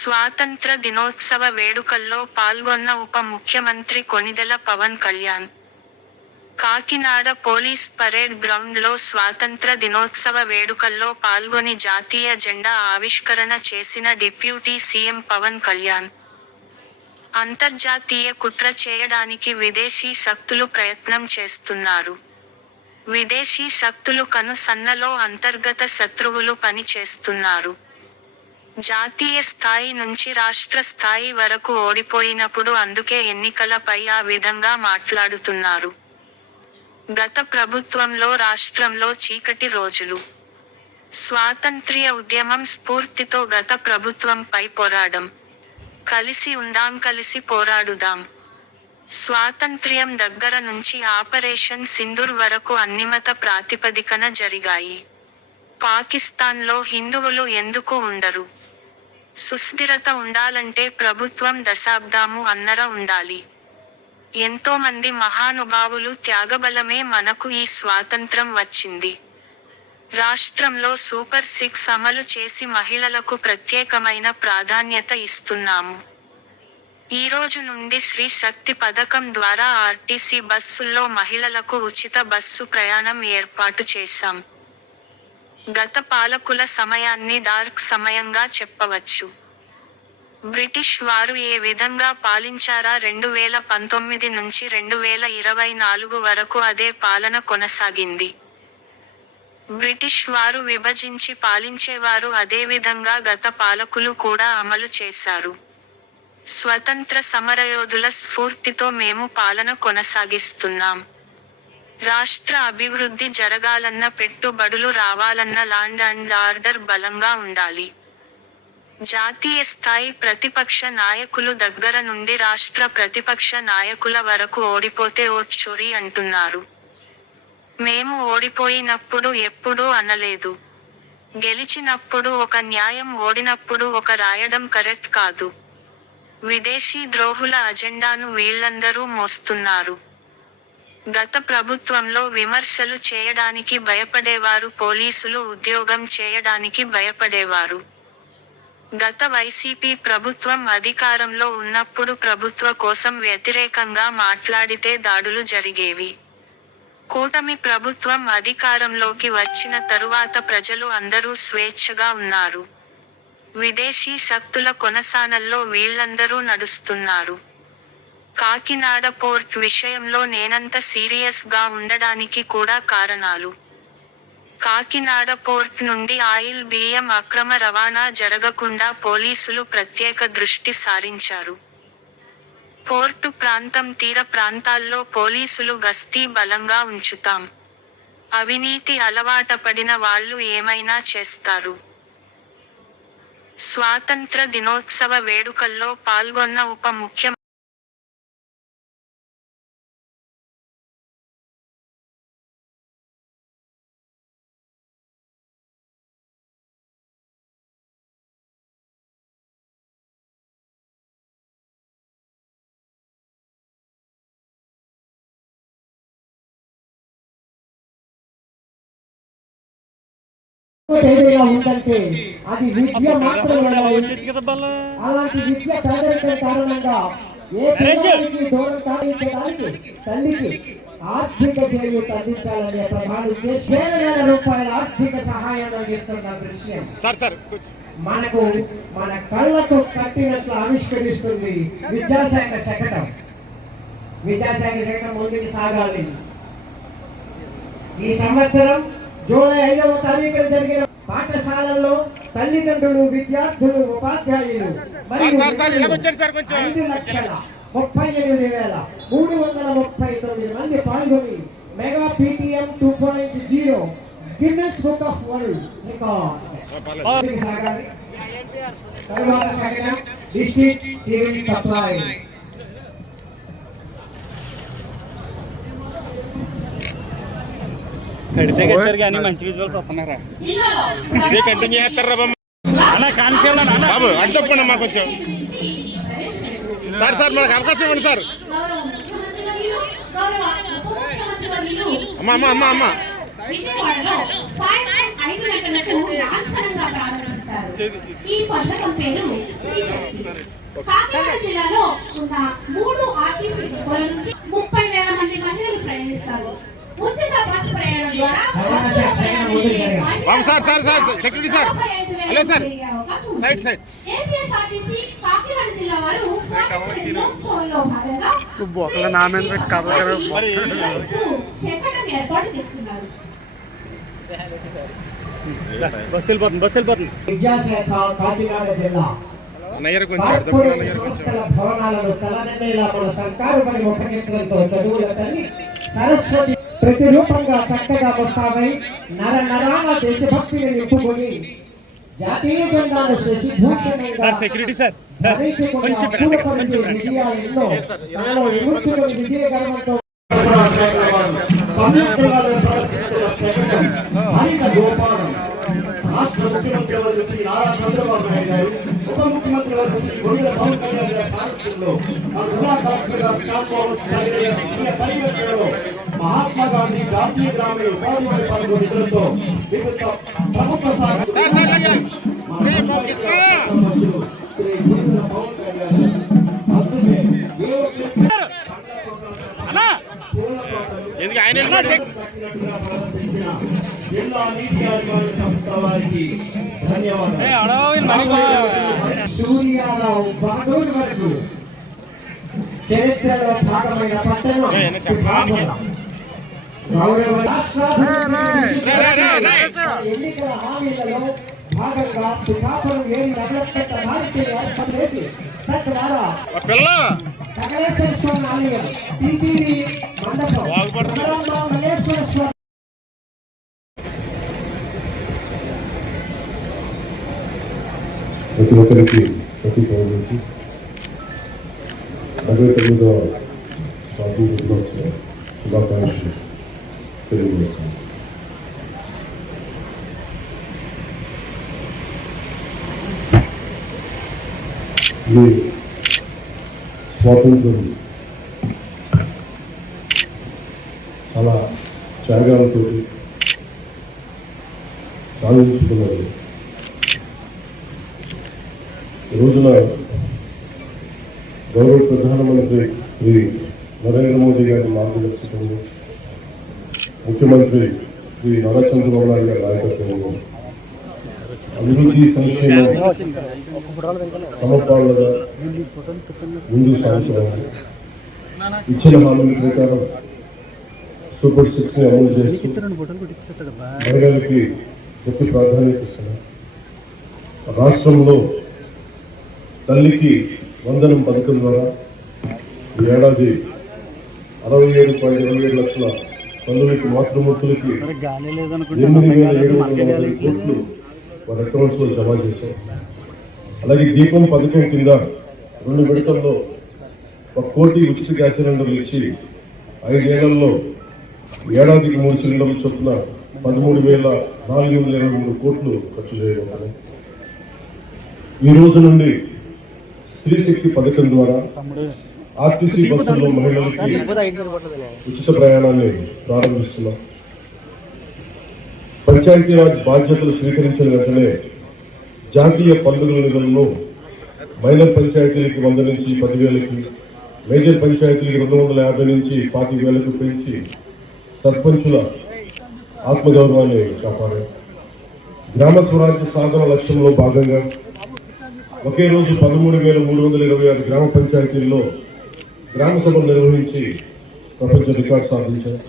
స్వాతంత్ర దినోత్సవ వేడుకల్లో పాల్గొన్న ఉప ముఖ్యమంత్రి కొణిదెల పవన్ కళ్యాణ్. కాకినాడ పోలీస్ పరేడ్ గ్రౌండ్లో స్వాతంత్ర దినోత్సవ వేడుకల్లో పాల్గొని జాతీయ జెండా ఆవిష్కరణ చేసిన డిప్యూటీ సీఎం పవన్ కళ్యాణ్. అంతర్జాతీయ కుట్ర చేయడానికి విదేశీ శక్తులు ప్రయత్నం చేస్తున్నారు. విదేశీ శక్తులు కను సన్నలో అంతర్గత శత్రువులు పని చేస్తున్నారు జాతీయ స్థాయి నుంచి రాష్ట్ర స్థాయి వరకు ఓడిపోయినప్పుడు అందుకే ఎన్నికలపై ఆ విధంగా మాట్లాడుతున్నారు. గత ప్రభుత్వంలో రాష్ట్రంలో చీకటి రోజులు. స్వాతంత్ర్య ఉద్యమం స్ఫూర్తితో గత ప్రభుత్వంపై పోరాడం. కలిసి ఉందాం కలిసి పోరాడుదాం. స్వాతంత్ర్యం దగ్గర నుంచి ఆపరేషన్ సింధూర్ వరకు అన్నిమత ప్రాతిపదికన జరిగాయి. పాకిస్తాన్లో హిందువులు ఎందుకు ఉండరు? సుస్థిరత ఉండాలంటే ప్రభుత్వం దశాబ్దాము అన్నర ఉండాలి. ఎంతో మంది మహానుభావులు త్యాగబలమే మనకు ఈ స్వాతంత్రం వచ్చింది. రాష్ట్రంలో సూపర్ సిక్స్ అమలు చేసి మహిళలకు ప్రత్యేకమైన ప్రాధాన్యత ఇస్తున్నాము. ఈ రోజు నుండి శ్రీ శక్తి పథకం ద్వారా ఆర్టీసీ బస్సుల్లో మహిళలకు ఉచిత బస్సు ప్రయాణం ఏర్పాటు చేశాం. గత పాలకుల సమయాన్ని డార్క్ సమయంగా చెప్పవచ్చు. బ్రిటిష్ వారు ఏ విధంగా పాలించారా రెండు వేల పంతొమ్మిది నుంచి రెండు వేల ఇరవై నాలుగు వరకు అదే పాలన కొనసాగింది. బ్రిటిష్ వారు విభజించి పాలించేవారు అదేవిధంగా గత పాలకులు కూడా అమలు చేశారు. స్వతంత్ర సమరయోధుల స్ఫూర్తితో మేము పాలన కొనసాగిస్తున్నాం. రాష్ట్ర అభివృద్ధి జరగాలన్న పెట్టుబడులు రావాలన్న లాండ్ అండ్ ఆర్డర్ బలంగా ఉండాలి. జాతీయ స్థాయి ప్రతిపక్ష నాయకులు దగ్గర నుండి రాష్ట్ర ప్రతిపక్ష నాయకుల వరకు ఓడిపోతే ఓట్ చోరీ అంటున్నారు. మేము ఓడిపోయినప్పుడు ఎప్పుడూ అనలేదు. గెలిచినప్పుడు ఒక న్యాయం ఓడినప్పుడు ఒక రాయడం కరెక్ట్ కాదు. విదేశీ ద్రోహుల అజెండాను వీళ్ళందరూ మోస్తున్నారు. గత ప్రభుత్వంలో విమర్శలు చేయడానికి భయపడేవారు పోలీసులు ఉద్యోగం చేయడానికి భయపడేవారు. గత వైసీపీ ప్రభుత్వం అధికారంలో ఉన్నప్పుడు ప్రభుత్వ కోసం వ్యతిరేకంగా మాట్లాడితే దాడులు జరిగేవి. కూటమి ప్రభుత్వం అధికారంలోకి వచ్చిన తరువాత ప్రజలు అందరూ స్వేచ్ఛగా ఉన్నారు. విదేశీ శక్తుల కొనసానల్లో వీళ్ళందరూ నడుస్తున్నారు. కాకినాడ పోర్ట్ విషయంలో నేనంత సీరియస్గా ఉండడానికి కూడా కారణాలు. కాకినాడ పోర్ట్ నుండి ఆయిల్ బియ్యం అక్రమ రవాణా జరగకుండా పోలీసులు ప్రత్యేక దృష్టి సారించారు. పోర్టు ప్రాంతం తీర ప్రాంతాల్లో పోలీసులు గస్తీ బలంగా ఉంచుతాం. అవినీతి అలవాటపడిన వాళ్ళు ఏమైనా చేస్తారు? స్వాతంత్ర దినోత్సవ వేడుకల్లో పాల్గొన్న ఉప ముఖ్య ఏదైనా ఉందంటే అది విద్య మాత్రమే అలాంటి విద్య పేదరికం కారణంగా ఏ దూరం కావించడానికి తల్లికి ఆర్థిక చేయూత అందించాలనే ప్రధాన ఉద్దేశం వేల రూపాయల ఆర్థిక సహాయం అందిస్తున్న దృశ్యం. సార్ సార్ మనకు మన కళ్ళకు కట్టినట్లు ఆవిష్కరిస్తుంది విద్యాశాఖ శకటం. విద్యాశాఖ శకటం ముందుకు సాగాలి. ఈ సంవత్సరం జూలై ఐదవ తారీఖున జరిగిన పాఠశాలల్లో తల్లిదండ్రులు విద్యార్థులు ఉపాధ్యాయులు. ఐదు లక్షల ముప్పై ఎనిమిది వేల మూడు వందల ముప్పై తొమ్మిది మంది పాల్గొని mega PTM two point zero Guinness book of world record. తరువాత డిస్ట్రిక్ట్ సివిల్ సప్లై కడితే కట్టారు కానీ మంచి విజువల్స్ వస్తున్నారా ఇదే కంటిన్యూ చేస్తారా బాబు అన్న కాన్స్టేబుల్ అన్న బాబు అటు తప్పండి అమ్మా కొంచెం సార్ సార్ మనకు అవకాశం ఇవ్వండి సార్. అమ్మా అమ్మా అమ్మా అమ్మా. ఈ పథకం పేరు జిల్లాలో ఉన్న మూడు ఆర్టీసీ డిపోల నుంచి ముప్పై వేల మంది మహిళలు ప్రయాణిస్తారు ఉచిత బస్ ప్రయాణం ద్వారా బస్సులో ప్రయాణించే Babu sir, sir, sir, security sir. నలభై ఐదు వేల హలో సార్. పెరిగే అవకాశం ఉంది. Side, side. ఏపీఎస్ఆర్టీసీ కాకినాడ జిల్లా వారు స్వాతంత్ర దినోత్సవంలో భాగంగా బొక్కలు నా మీద పెట్టి కథలు కదా మరి నిర్వహిస్తూ శకటం ఏర్పాటు చేస్తున్నారు బస్సు వెళ్ళిపోతుంది బస్సు వెళ్ళిపోతుంది విద్యాశాఖ కాకినాడ జిల్లా అన్నయ్య కొంచెం అర్థం కార్పొరేట్ అన్నయ్య కొంచెం సంస్థల భవనాలను తలనెన్నేలా మన సర్కారు పని ముఖచిత్రంతో చదువుల తల్లి సరస్వతి ప్రతిరూపంగా చక్కగా ముస్తాబై నర నరాల దేశభక్తిని నింపుకొని జాతీయ జెండాను శశిభూషణంగా సార్ సెక్యూరిటీ సార్ కొంచెం కొంచెం రాష్ట్ర ముఖ్యమంత్రి వర్గ శ్రీ నారా చంద్రబాబు నాయుడు గారు ఉప ముఖ్యమంత్రి శ్రీ పవన్ కళ్యాణ్ గారి సారథ్యంలో జిల్లా కలెక్టర్ గారు శ్యామ్ మోహన్ గారి మహాత్మా గాంధీ జాతీయ గ్రామీణ ఉపాధి పథకం నిధులతో వివిధ ప్రభుత్వ అన్నా. ఎందుకు ఆయన? జిల్లా నీతి అధికారి సంస్థ వారికి ధన్యవాదాలు. సూర్యారావు బాగోడు వరకు చరిత్రలో భాగమైన పట్టణం ఎన్నికల హామీలలో భాగంగా పిఠాపురం నగరపెట్ట ఏర్పాటు చేసి తద్వారా స్వామి ఆలయం మండపం స్వామి ప్రతి ఒక్కరికి ప్రతి పౌరునికి అరవై స్వాతంత్ర దినోత్సవ శుభాకాంక్షలు. తెలియజేస్తాను ఈ స్వాతంత్రం చాలా త్యాగాలతో సాధించుకున్నది ఈ రోజున గౌరవ ప్రధానమంత్రి శ్రీ నరేంద్ర మోదీ గారి మార్గదర్శకంలో ముఖ్యమంత్రి శ్రీ నారా చంద్రబాబు నాయుడు గారి నాయకత్వంలో అభివృద్ధి సంక్షేమ సమపాలనగా ముందు సాగుతున్నాము ఇచ్చిన హామీల ప్రకారం సూపర్ సిక్స్ని అమలు చేస్తూ మహిళలకి గొప్ప ప్రాధాన్యత ఇస్తున్నారు. రాష్ట్రంలో తల్లికి వందనం పథకం ద్వారా ఈ ఏడాది అరవై ఏడు పాయింట్ ఇరవై ఏడు లక్షల తల్లులకి మాతృమూర్తులకి ఎనిమిది వేల ఏడు వందల నలభై కోట్లు వారి అకౌంట్స్లో జమ చేశాం అలాగే దీపం పథకం కింద రెండు విడతల్లో ఒక కోటి ఉచిత గ్యాస్ సిలిండర్లు ఇచ్చి ఐదేళ్ళలో ఏడాదికి మూడు సిలిండర్లు చొప్పున పదమూడు వేల నాలుగు వందల ఇరవై మూడు కోట్లు ఖర్చు చేయబోతున్నాం ఈ రోజు నుండి స్త్రీ శక్తి పథకం ద్వారా ఆర్టీసీ బస్సుల్లో మహిళలకి ఉచిత ప్రయాణాన్ని ప్రారంభిస్తున్నాం. పంచాయతీరాజ్ బాధ్యతలు స్వీకరించిన వెంటనే జాతీయ పండుగల నిధులను మైనర్ పంచాయతీలకు వంద నుంచి పదివేలకి మేజర్ పంచాయతీలకు రెండు వందల యాభై నుంచి పాతిక వేలకు పెంచి సర్పంచుల ఆత్మగౌరవాన్ని కాపాడారు గ్రామ స్వరాజ్య సాధన లక్ష్యంలో భాగంగా ఒకే రోజు పదమూడు వేల మూడు వందల ఇరవై ఆరు గ్రామ పంచాయతీల్లో గ్రామ సభలు నిర్వహించి ప్రపంచ రికార్డు సాధించారు.